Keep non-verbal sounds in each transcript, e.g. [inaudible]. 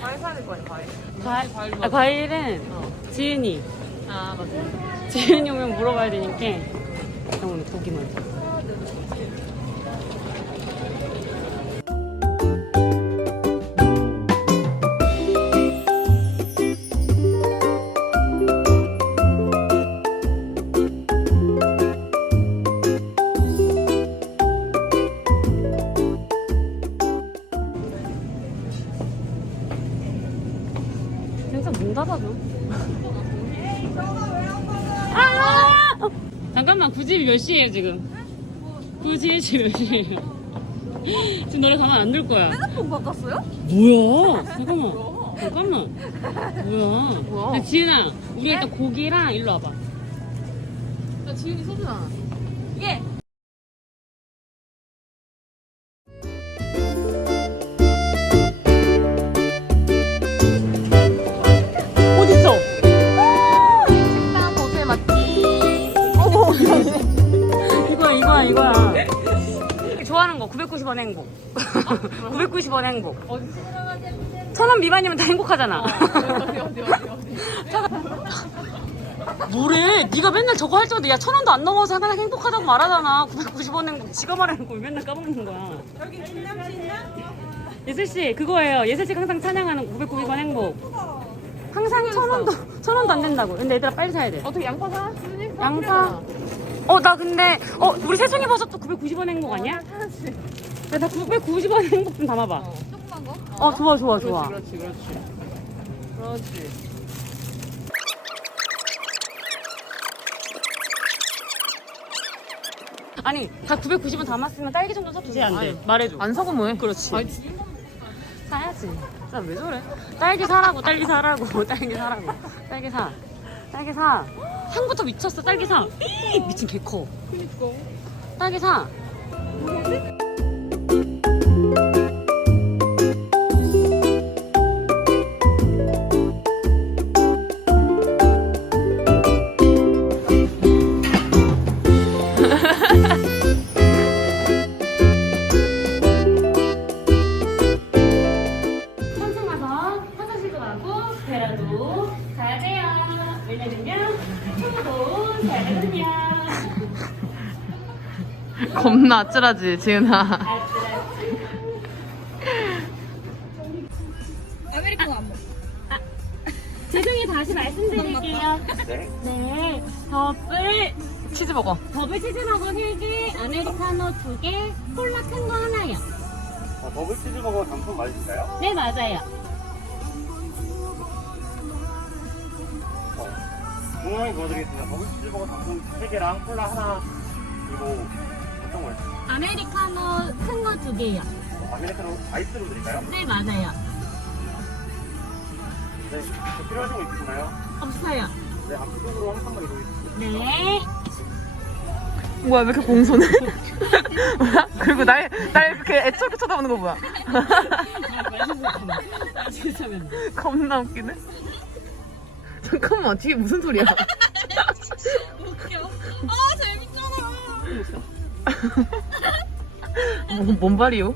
과일 사줄 거야 과일. 과일, 과일 아, 과일은 어. 지은이. 아 맞아. 지은이 오면 물어봐야 되니까. 일단 오늘 고기 먼저. 문 닫아줘. [laughs] 아! 어, 잠깐만, 굳이 몇 시에요, 지금? 굳이 지금 몇 시에요? [laughs] 지금 너네 가만 안 둘 거야. 핸드폰 바꿨어요? 뭐야? 잠깐만. 잠깐만. 뭐야? 뭐야? 근데 지은아, 우리 일단 고기랑 일로 와봐. 나 지은이 소주나. 예. 990원 행복. 990원 행복. 어디 찍으라가지? 천원 미만이면 다 행복하잖아. 어디 어디 어디 어디. 뭐래? 네가 맨날 저거 할 때마다 야천 원도 안 넘어서 항상 행복하다고 말하잖아. 990원 행복. 지가 말하는 거 맨날 까먹는 거야. 여기 진남치 있나? 예슬 씨 그거예요. 예슬 씨가 항상 찬양하는 990원 행복. 항상 천 원도 천 원도 안 된다고. 근데 얘들아 빨리 사야 돼. 어떻게 양파 사? 양파. 어 나 근데 어 우리 세송이 버섯도 990원 행복 아니야? 야, 나 990원 행복 좀 담아봐. 조그만 거? 어 좋아 좋아 좋아. 그렇지 그렇지 그렇지. 그렇지. 아니 다 990원 담았으면 딸기 정도 돼? 안 돼? 아유. 말해줘. 안 사고 뭐해? 그렇지. 아니 사야지. 나왜 저래? 딸기 사라고, 딸기 사라고, [laughs] 딸기 사라고. 딸기 사. 딸기 사. 향부터 미쳤어, 딸기 사. 이, 미친 개 커. 그니까. 딸기 사. 산소 겁나 아찔하지 지은아. 아메리카노 안 먹어. 죄송해요, 다시 말씀드릴게요. 네, 더블, 치즈버거. 더블 치즈버거 3개, 아메리카노 2개, 콜라 큰 거 하나요. 어, 더블 치즈버거 단품 맞으실까요? 네, 맞아요. 어, 분명히 보여드리겠습니다. 더블 치즈버거 단품 3개랑 콜라 하나 그리고 어떤? 아메리카노 큰거 2개요. 어, 아메리카노 아이스로 드릴까요? 네, 맞아요. 네. 더 필요하신 거 있으신가요? 없어요. 네, 앞쪽으로 한 칸만 이동해주세요. 네. 뭐야 왜 이렇게 공손해? [laughs] 뭐야? 그리고 날, 날 이렇게 애처롭게 쳐다보는 거 뭐야? [laughs] [laughs] 겁나 웃기네. 잠깐만 뒤에 무슨 소리야? 웃겨. 아, 재밌잖아. 뭐, 뭔 말이요?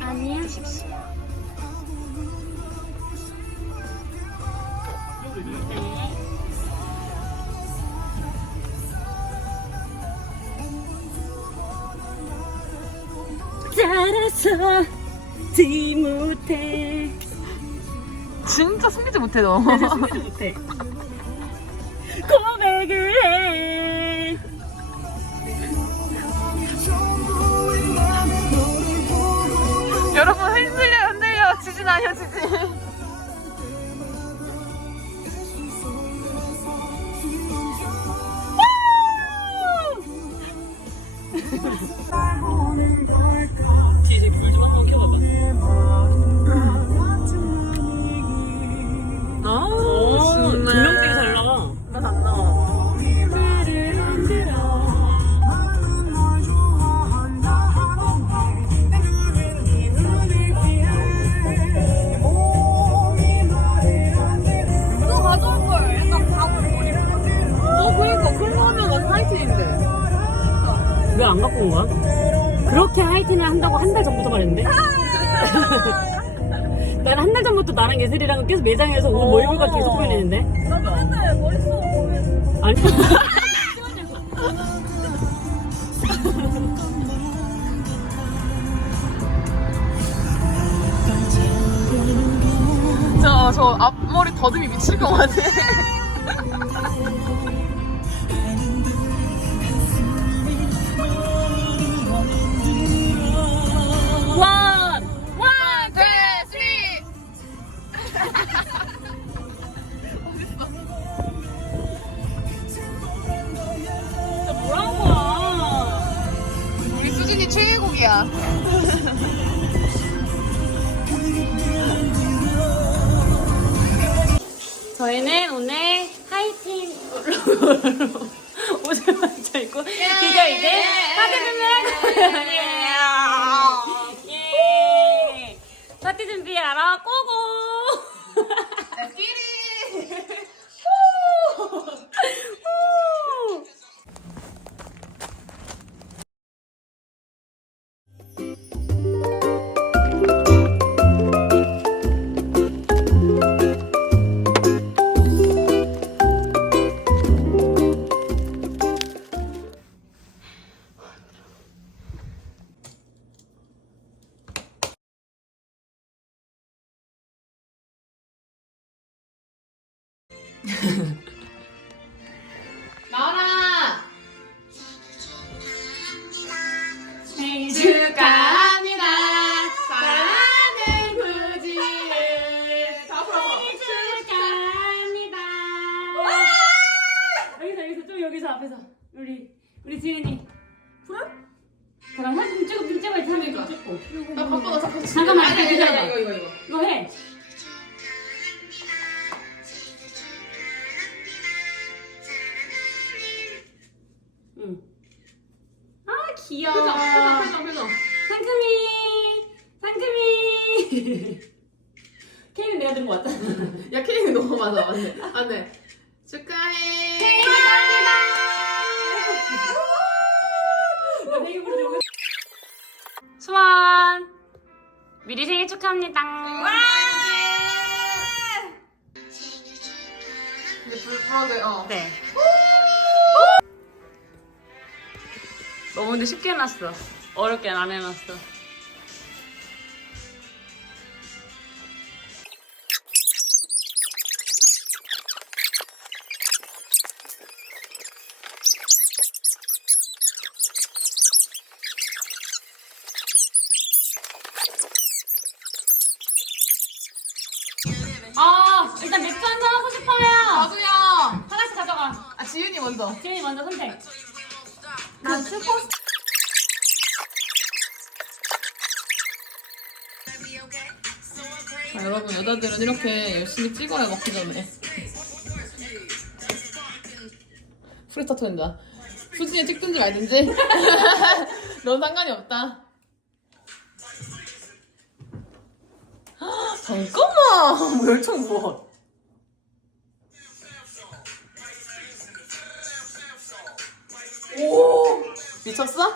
아니요. 자라서 지 못해 진짜 숨기지 못해 너. [laughs] 숨기지 못해 고백을 해 여러분 흔 한다고 한 달 전부터 말했는데? [laughs] 난 한 달 전부터 나랑 예슬이랑 계속 매장에서 옷뭐 입을 것 계속 고민했는데? 나도 맨날 멋있어 보이는 아니. [laughs] 저, 저 앞머리 더듬이 미칠 것 같아. [laughs] 최애곡이야. [laughs] 저희는 오늘 하이틴 옷을 맞춰 입고 드디어 이제 파티 준비할 거예요. 예. 파티 준비하러 고고. [laughs] 후! 생 귀여워. 표정, 표정, 표정. 상큼이, 상큼이. [laughs] 케이크 내가 들고 왔잖아. [laughs] 야, 케이크 너무 많아. 안 돼. 안 돼. 축하해. 나 되게 부르지 여기. 수원 미리 생일 축하합니다. 이제 불, 불어도, 어. 네. 너무 근데 쉽게 해놨어. 어렵게 안 해놨어. 아, 일단 맥주 한 잔 하고 싶어요. 자두야. 하나씩 가져가. 아, 지윤이 먼저. 선택. 나 슈퍼. 자, 여러분, 여자들은 이렇게 열심히 찍어야 먹기 전에. 프리스타트 된다. 수진이 찍든지 말든지. [laughs] 넌 상관이 없다. 잠깐만! 뭐 열청 무엇? 미쳤어?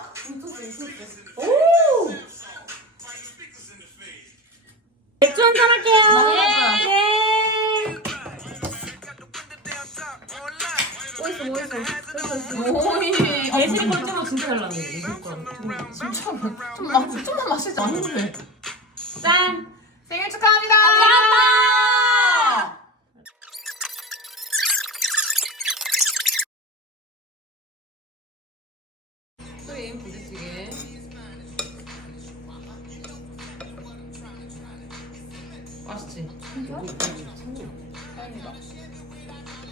오! 맥주 한잔 할게요. 예. 예. 뭐니? 예슬이 거 찍어 진짜 잘. 예슬이 거. 진짜 좀, 마, 좀만 마시지 않는데. 수임 부대찌개. 맛있지?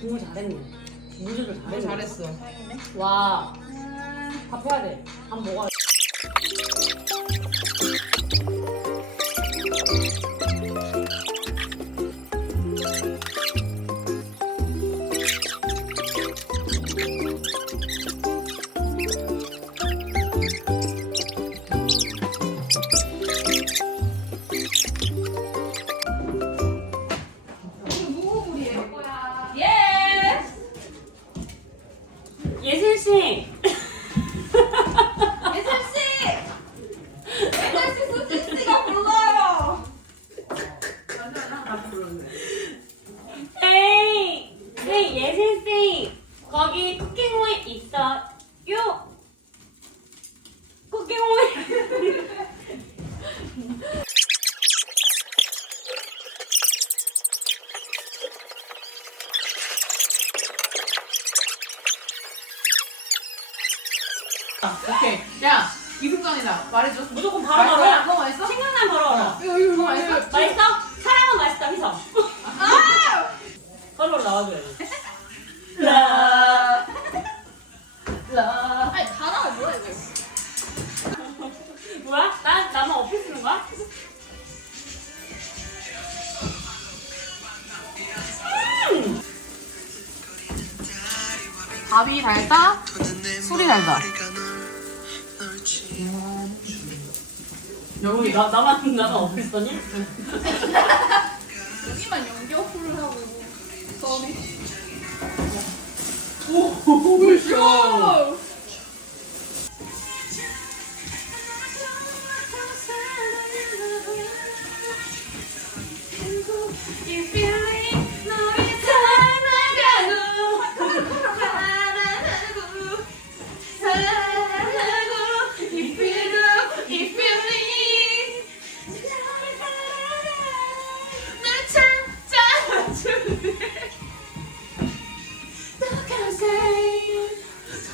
공부 잘했네. 공부를 너 잘했네. 잘했어. 와. 밥 해야 돼. 밥 먹어야 돼. 거기 쿠킹 오일 있어요. 쿠킹 오일. 야, 이순간이다. 말해줘. 무조건 바로 바로 알아. 생각나면 바로 알아. 맛있어? 사랑은 맛있다, 희성. 바로 나와줘야지. 밥이 달다, 술이 달다. 여기 나, 나만, 나만 써니? 여기만 연기 어플을 하고 썸이.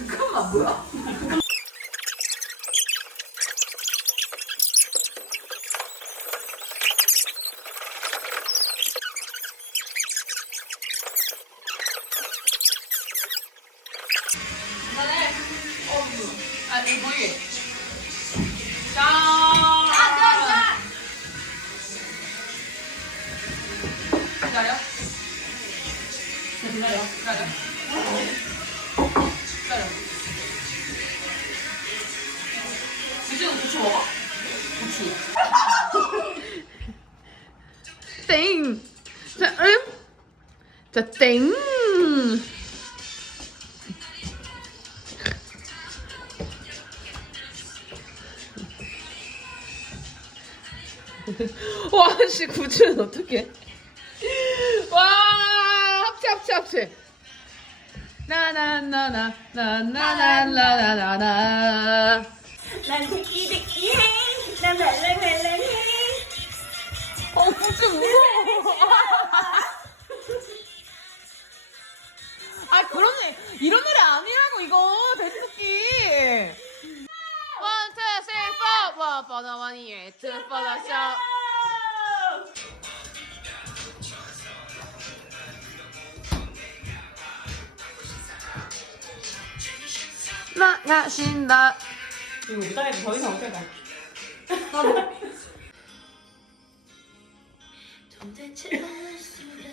잠깐만, 뭐야? 아니, 뭐이? 짠! 아, 짠, 짠! 기다려. 기다려. 땡! 자, 응? 자, 땡! [laughs] 와, 씨, 구주는 어떡해? 와, 합체, 합체, 합체. 나나나나, 나나나나나나나. 난 새끼새끼 해. 난 멜랭멜랭 해. 어, 구주 무서워. [laughs] 아, 그런, 애- 이런 노래 아니라고, 이거. 돼지토끼. One, two, three, four. 와, 바나와니, 에트, 바나 나가신다. 이거 못하겠다. 더 이상 어쩔 까 도대체 알 수가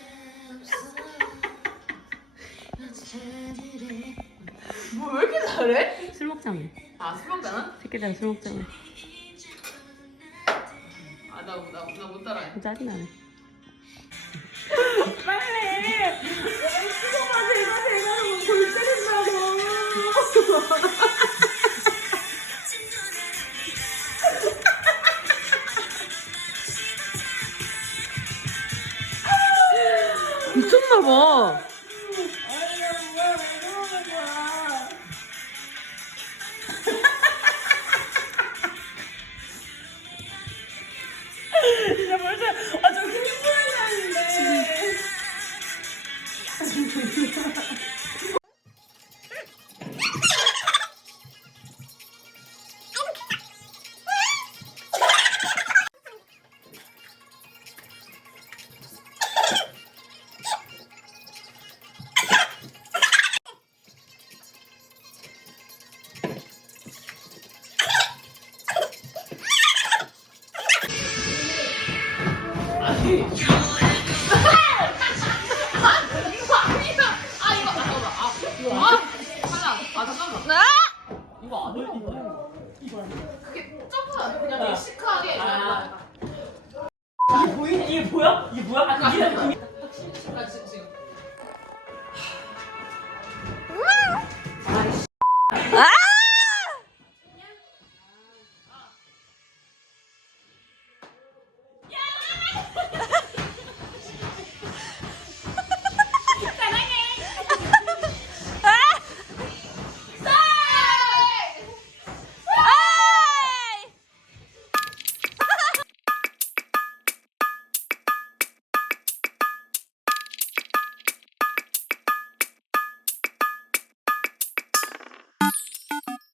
없어 여자들의 뭐, 왜 이렇게 잘해? 술 먹자며. 아, 술 먹잖아? 새끼들랑 술 먹자며. 아, 나, 나, 나못 따라해. 짜증나네. [laughs] 이거 아 니야? 그 게 [laughs]